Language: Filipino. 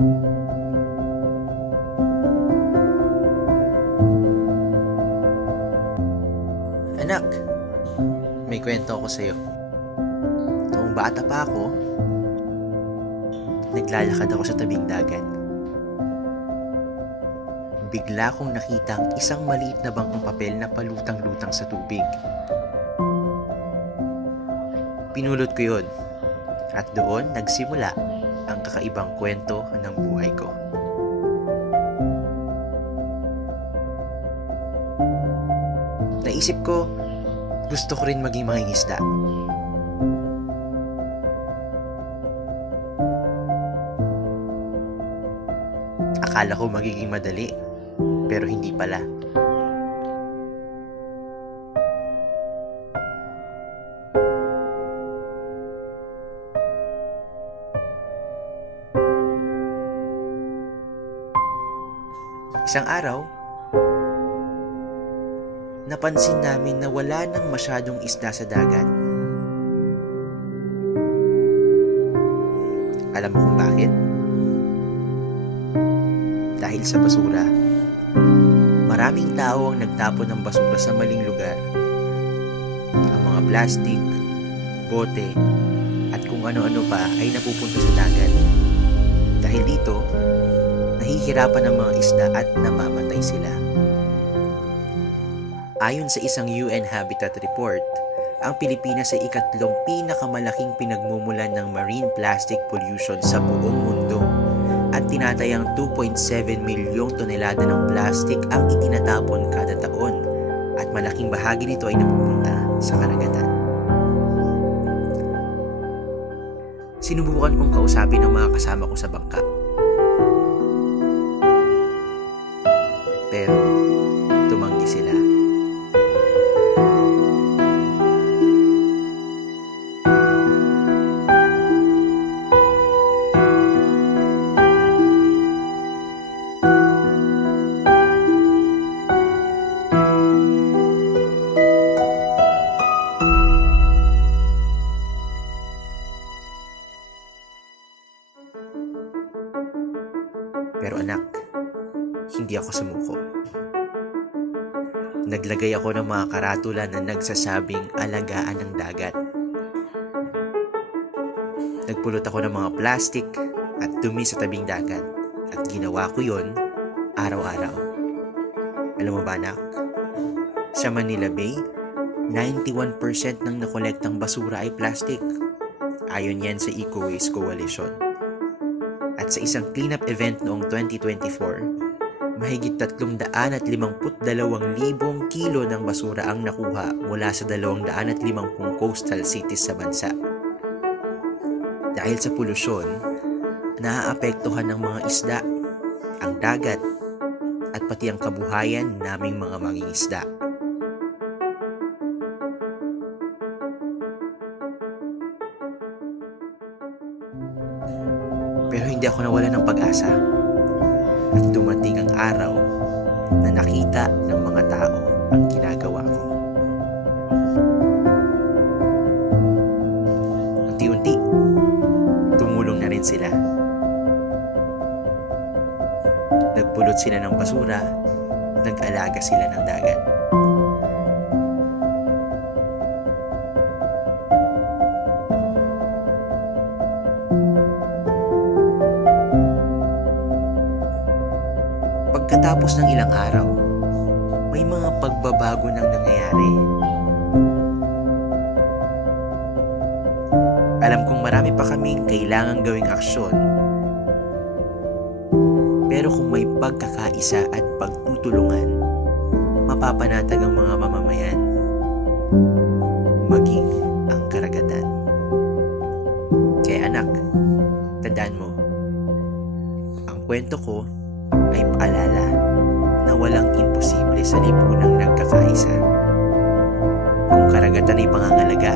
Anak, may kwento ako sa'yo. Noong bata pa ako, naglalakad ako sa tabing dagat. Bigla kong nakita ang isang maliit na bangkong papel na palutang-lutang sa tubig. Pinulot ko yun. At doon nagsimula ang kakaibang kwento ng buhay ko. Naisip ko, gusto ko rin maging mangingisda. Akala ko magiging madali, pero hindi pala. Isang araw, napansin namin na wala nang masyadong isda sa dagat. Alam mo kung bakit? Dahil sa basura. Maraming tao ang nagtapon ng basura sa maling lugar. Ang mga plastic, bote, at kung ano-ano pa ay napupunta sa dagat. Dahil dito, nahihirapan ang mga isda at namamatay sila. Ayon sa isang UN Habitat Report, ang Pilipinas ay ikatlong pinakamalaking pinagmumulan ng marine plastic pollution sa buong mundo at tinatayang 2.7 milyong tonelada ng plastic ang itinatapon kada taon at malaking bahagi nito ay napupunta sa karagatan. Sinubukan kong kausapin ang mga kasama ko sa bangka. Hindi ako sumuko. Naglagay ako ng mga karatula na nagsasabing alagaan ng dagat. Nagpulot ako ng mga plastic at dumi sa tabing dagat at ginawa ko yon araw-araw. Alam mo ba anak? Sa Manila Bay, 91% ng nakolektang basura ay plastic. Ayon yan sa Eco Waste Coalition. At sa isang cleanup event noong 2024, mahigit 352,000 kilo ng basura ang nakuha mula sa 250 coastal cities sa bansa. Dahil sa polusyon, naaapektuhan ng mga isda, ang dagat, at pati ang kabuhayan naming mga mangingisda. Pero hindi ako nawala ng pag-asa. At dumating ang araw na nakita ng mga tao ang ginagawa ko. Unti-unti, tumulong na rin sila. Nagpulot sila ng basura, nag-alaga sila ng dagat. Pagkatapos ng ilang araw, may mga pagbabago nang nangyayari. Alam kong marami pa kaming kailangang gawing aksyon. Pero kung may pagkakaisa at pagtutulungan, mapapanatag ang mga mamamayan. Maging ang karagatan. Kaya anak, tandaan mo, ang kwento ko ay paalala walang imposible sa lipunang nagkakaisa. Kung karagatan ay pangangalagaan,